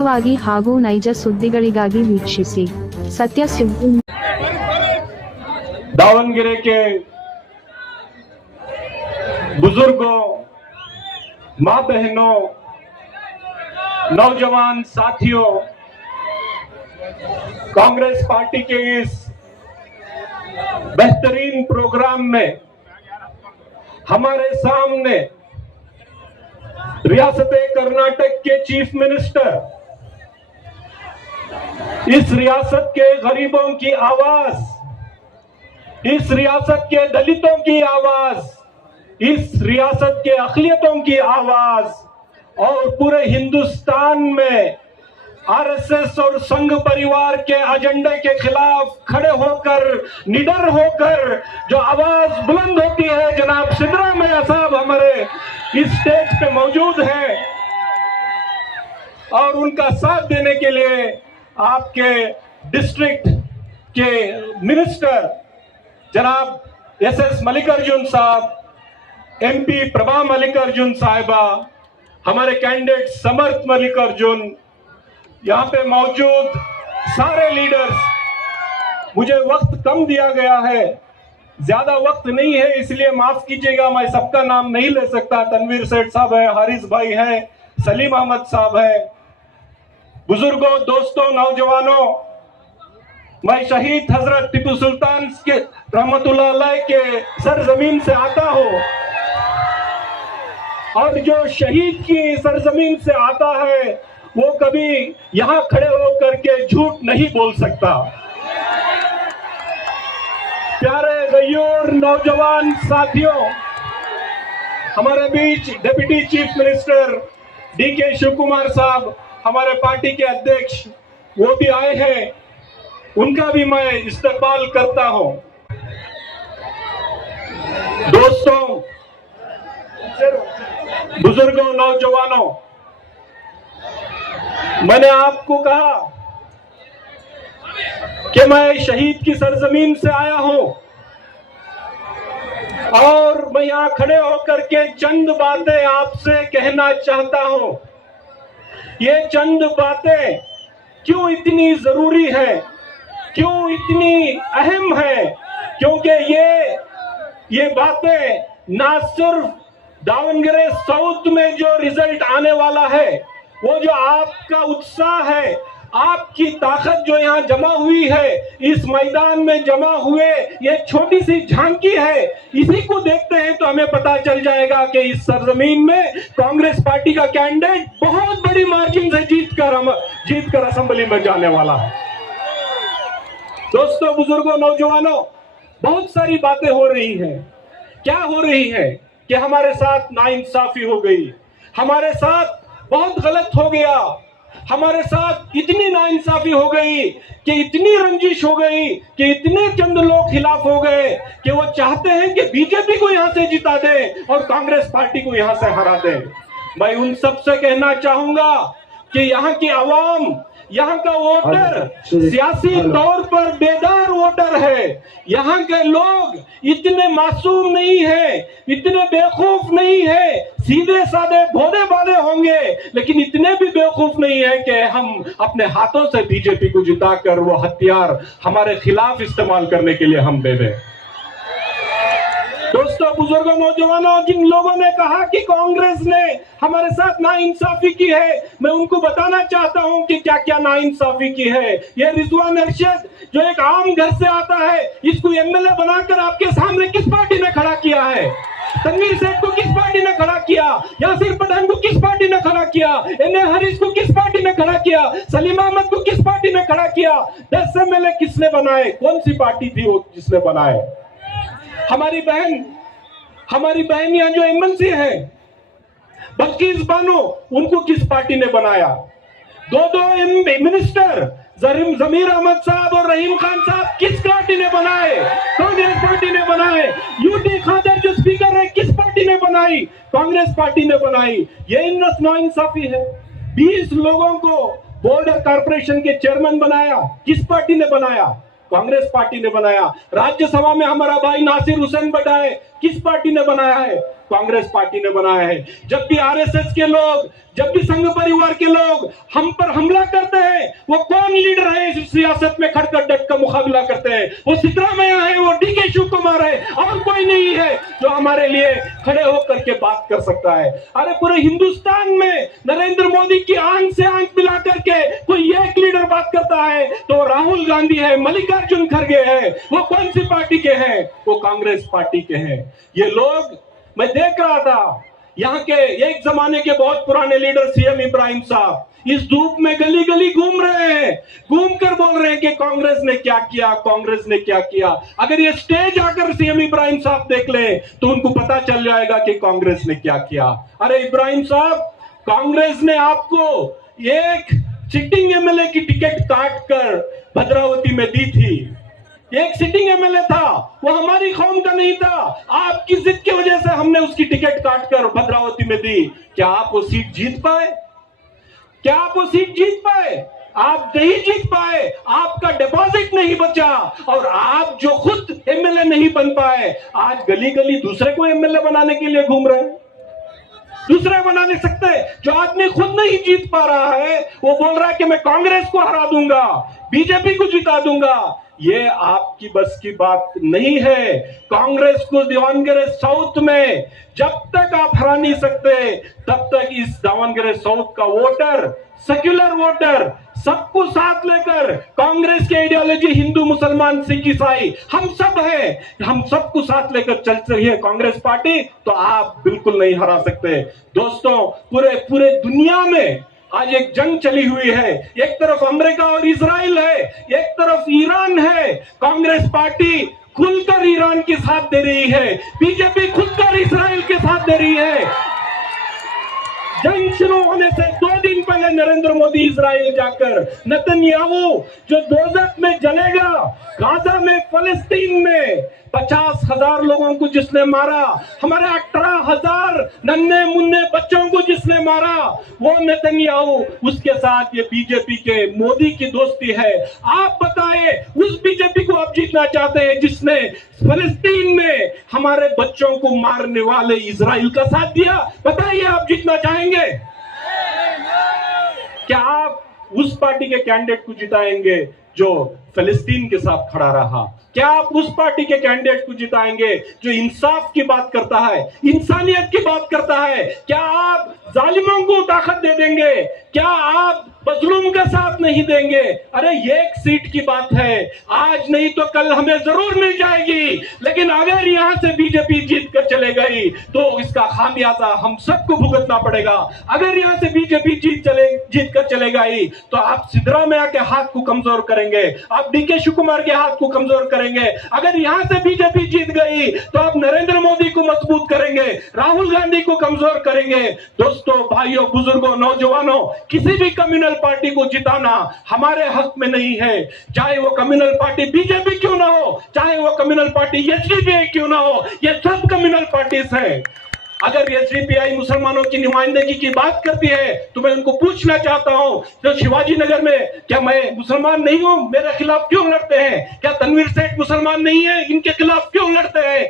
ನಿಖರವಾಗಿ ಹಾಗೂ ನೈಜ ಸುದ್ದಿಗಳಿಗಾಗಿ ವೀಕ್ಷಿಸಿ ಸತ್ಯ ಸುದ್ದಿ। दावनगिरे के बुजुर्गों, माँ बहनों, नौजवान साथियों, कांग्रेस पार्टी के इस बेहतरीन प्रोग्राम में हमारे सामने रियासत कर्नाटक के चीफ मिनिस्टर इस रियासत के गरीबों की आवाज, इस रियासत के दलितों की आवाज, इस रियासत के अक़लियतों की आवाज और पूरे हिंदुस्तान में आरएसएस और संघ परिवार के एजेंडे के खिलाफ खड़े होकर, निडर होकर जो आवाज बुलंद होती है, जनाब सिद्धरामैया साहब हमारे इस स्टेज पे मौजूद हैं और उनका साथ देने के लिए आपके डिस्ट्रिक्ट के मिनिस्टर जनाब एसएस मल्लिकार्जुन साहब, एमपी प्रभा मल्लिकार्जुन साहिबा, हमारे कैंडिडेट समर्थ मल्लिकार्जुन, यहाँ पे मौजूद सारे लीडर्स। मुझे वक्त कम दिया गया है, ज्यादा वक्त नहीं है, इसलिए माफ कीजिएगा, मैं सबका नाम नहीं ले सकता। तनवीर सेठ साहब है, हारिस भाई हैं, सलीम अहमद साहब है। बुजुर्गों, दोस्तों, नौजवानों, मैं शहीद हजरत टीपू सुल्तान के रहमतुल्लाह अलैह के सरजमीन से आता हूं और जो शहीद की सरजमीन से आता है वो कभी यहां खड़े होकर के झूठ नहीं बोल सकता। प्यारे गयूर नौजवान साथियों, हमारे बीच deputy chief minister D K Shiv Kumar साहब, हमारे पार्टी के अध्यक्ष, वो भी आए हैं, उनका भी मैं इस्तकबाल करता हूं। दोस्तों, बुजुर्गों, नौजवानों, मैंने आपको कहा कि मैं शहीद की सरजमीन से आया हूं और मैं यहां खड़े होकर के चंद बातें आपसे कहना चाहता हूं। ये चंद बातें क्यों इतनी जरूरी है, क्यों इतनी अहम है? क्योंकि ये बातें ना सिर्फ दावनगिरे साउथ में जो रिजल्ट आने वाला है, वो जो आपका उत्साह है, आपकी ताकत जो यहाँ जमा हुई है, इस मैदान में जमा हुए ये छोटी सी झांकी है, इसी को देखते हैं तो हमें पता चल जाएगा कि इस सरजमीन में कांग्रेस पार्टी का कैंडिडेट बहुत बड़ी मार्जिन से जीत कर असेंबली में जाने वाला है। दोस्तों, बुजुर्गों, नौजवानों, बहुत सारी बातें हो रही हैं। क्या हो रही है कि हमारे साथ नाइंसाफी हो गई, हमारे साथ बहुत गलत हो गया, हमारे साथ इतनी नाइंसाफी हो गई कि इतनी रंजिश हो गई कि इतने चंद लोग खिलाफ हो गए कि वो चाहते हैं कि बीजेपी को यहां से जिता दे और कांग्रेस पार्टी को यहां से हरा दे। मैं उन सब से कहना चाहूंगा कि यहाँ की आवाम, यहाँ का वोटर सियासी तौर पर बेदार वोटर है। यहाँ के लोग इतने मासूम नहीं है, इतने बेवकूफ नहीं है, सीधे साधे भोले भाले होंगे, लेकिन इतने भी बेवकूफ नहीं है कि हम अपने हाथों से बीजेपी को जिताकर वो हथियार हमारे खिलाफ इस्तेमाल करने के लिए हम दे दें। दोस्तों, बुजुर्गों, नौजवानों, जिन लोगों ने कहा कि कांग्रेस ने हमारे साथ नाइंसाफी की है, मैं उनको बताना चाहता हूं कि क्या क्या नाइंसाफी की है। ये रिजवान अरशद जो एक आम घर से आता है, इसको एमएलए बनाकर आपके सामने किस पार्टी ने खड़ा किया है? तनवीर सेठ को किस पार्टी ने खड़ा किया? यासिर पठान को किस पार्टी ने खड़ा किया? एनए हरीश को किस पार्टी ने खड़ा किया? सलीम अहमद को किस पार्टी ने खड़ा किया? 10 एमएलए किसने बनाए? कौन सी पार्टी थी वो जिसने बनाए? हमारी बहन यहाँ जो एमएनसी है, बल्किस बानो, उनको किस पार्टी ने बनाया? दो मिनिस्टर जमीर अहमद साहब और रहीम खान साहब किस पार्टी ने बनाए? कांग्रेस पार्टी ने बनाए। यूटी खादर जो स्पीकर है, किस पार्टी ने बनाई? कांग्रेस पार्टी ने बनाई। ये नाइंसाफी है। 20 लोगों को बॉर्डर कॉर्पोरेशन के चेयरमैन बनाया, किस पार्टी ने बनाया? कांग्रेस पार्टी ने बनाया। राज्यसभा में हमारा भाई नासिर हुसैन बटाए, किस पार्टी ने बनाया है? कांग्रेस पार्टी ने बनाया है। जब भी आरएसएस के लोग, जब भी संघ परिवार के लोग हम पर हमला करते हैं, वो कौन लीडर है इस सियासत में खड़कर डट का मुकाबला करते हैं? वो सिद्धरामैया है, वो डीके शिव कुमार है, और कोई नहीं है जो हमारे लिए खड़े होकर के बात कर सकता है। अरे पूरे हिंदुस्तान में नरेंद्र मोदी की आंख से आंख मिला करके कोई एक लीडर बात करता है तो राहुल गांधी है, मल्लिकार्जुन खड़गे है। वो कौन सी पार्टी के हैं? वो कांग्रेस पार्टी के हैं। ये लोग, मैं देख रहा था यहाँ के एक जमाने के बहुत पुराने लीडर सीएम इब्राहिम साहब इस धूप में गली गली घूम रहे हैं, घूम कर बोल रहे हैं कि कांग्रेस ने क्या किया, कांग्रेस ने क्या किया। अगर ये स्टेज आकर सीएम इब्राहिम साहब देख ले तो उनको पता चल जाएगा कि कांग्रेस ने क्या किया। अरे इब्राहिम साहब, कांग्रेस ने आपको एक सिटिंग एमएलए की टिकट काट कर भद्रावती में दी थी। एक सिटिंग एमएलए था, वो हमारी कौम का नहीं था। आपकी जिद की वजह से हमने उसकी टिकट काटकर भद्रावती में दी। क्या आप वो सीट जीत पाए? क्या आप वो सीट जीत पाए? आप नहीं जीत पाए, आपका डिपॉजिट नहीं बचा, और आप जो खुद एमएलए नहीं बन पाए, आज गली गली दूसरे को एमएलए बनाने के लिए घूम रहे हैं। दूसरे बना नहीं सकते। जो आदमी खुद नहीं जीत पा रहा है वो बोल रहा है कि मैं कांग्रेस को हरा दूंगा, बीजेपी को जिता दूंगा। ये आपकी बस की बात नहीं है। कांग्रेस को दावणगेरे साउथ में जब तक आप हरा नहीं सकते तब तक इस दावणगेरे साउथ का वोटर, सेक्युलर वोटर, सबको साथ लेकर कांग्रेस की आइडियोलॉजी हिंदू, मुसलमान, सिख, ईसाई हम सब हैं, हम सबको साथ लेकर चल रही है कांग्रेस पार्टी, तो आप बिल्कुल नहीं हरा सकते। दोस्तों, पूरे दुनिया में आज एक जंग चली हुई है। एक तरफ अमेरिका और इजराइल है, एक तरफ ईरान है। कांग्रेस पार्टी खुलकर ईरान के साथ दे रही है, बीजेपी खुलकर इजराइल के साथ दे रही है। जंग शुरू होने से 2 दिन पहले नरेंद्र मोदी इजराइल जाकर नेतन्याहू जो दोजख में जलेगा, गाजा में, फलस्तीन में 50,000 लोगों को जिसने मारा, हमारे 18,000 नन्हे मुन्ने बच्चों को जिसने मारा, वो नेतन्याहू, उसके साथ ये बीजेपी के मोदी की दोस्ती है। आप बताएं, उस बीजेपी को आप जीतना चाहते हैं जिसने फलस्तीन में हमारे बच्चों को मारने वाले इजराइल का साथ दिया? बताइए, आप जीतना चाहेंगे? क्या आप उस पार्टी के कैंडिडेट को जिताएंगे जो फलस्तीन के साथ खड़ा रहा? क्या आप उस पार्टी के कैंडिडेट को जिताएंगे जो इंसाफ की बात करता है, इंसानियत की बात करता है? क्या आप जालिमों को ताकत दे देंगे? क्या आप मजलूम का साथ नहीं देंगे? अरे एक सीट की बात है, आज नहीं तो कल हमें जरूर मिल जाएगी, लेकिन अगर यहां से बीजेपी जीत कर चले गई तो इसका खामियाजा हम सबको भुगतना पड़ेगा। अगर यहां से बीजेपी जीत कर चले गई तो आप सिद्धरामैया के हाथ को कमजोर करेंगे, आप डीके शिव कुमार के हाथ को कमजोर करेंगे। अगर यहां से बीजेपी जीत गई तो आप नरेंद्र मोदी को मजबूत करेंगे, राहुल गांधी को कमजोर करेंगे। दोस्तों, भाइयों, बुजुर्गों, नौजवानों, किसी भी कम्युनल पार्टी को जिताना हमारे हक में नहीं है। चाहे वो कम्युनल पार्टी बीजेपी क्यों ना हो, चाहे वो कम्युनल पार्टी एसडीपीआई क्यों ना हो, ये सब कम्युनल पार्टीज हैं। अगर एसडीपीआई मुसलमानों की नुमाइंदगी की बात करती है तो मैं उनको पूछना चाहता हूं, जो शिवाजी नगर में, क्या मैं मुसलमान नहीं हूं? मेरे खिलाफ क्यों लड़ते हैं? क्या तनवीर सेठ मुसलमान नहीं है? इनके खिलाफ क्यों लड़ते हैं?